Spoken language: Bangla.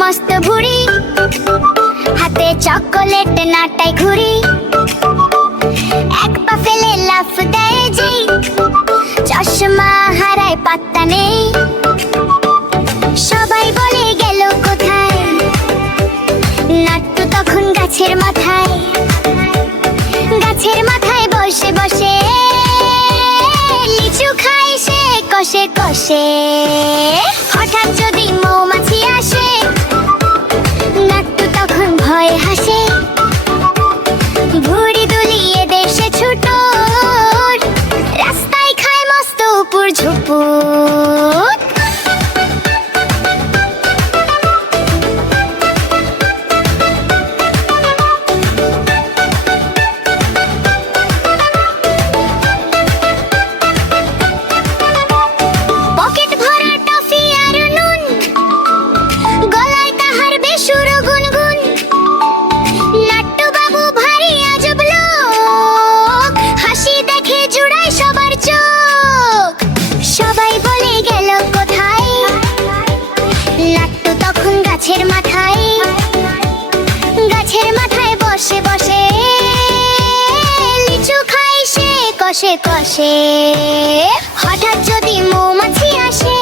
मस्त भुड़ी हाथे चॉकलेट नाटाय घुरी एक पा फेले लाफ देय जेई चश्मा हाराय पात्ता नेই সবাই বলে গেল কোথায় নাট্টু তখন গাছের মাথায় বসে বসে লিচু খায় সে কষে কষে হঠাৎ যদি মৌমাছি আসে নাট্টু তখন ভয়ে হাসে ভুঁড়ি দুলিয়ে দেশে ছুটো রাস্তায় খায় মস্ত উপর ঝুপুর গাছের মাথায় বসে বসে লিচু খায় সে কষে কষে হঠাৎ যদি মৌমাছি আসে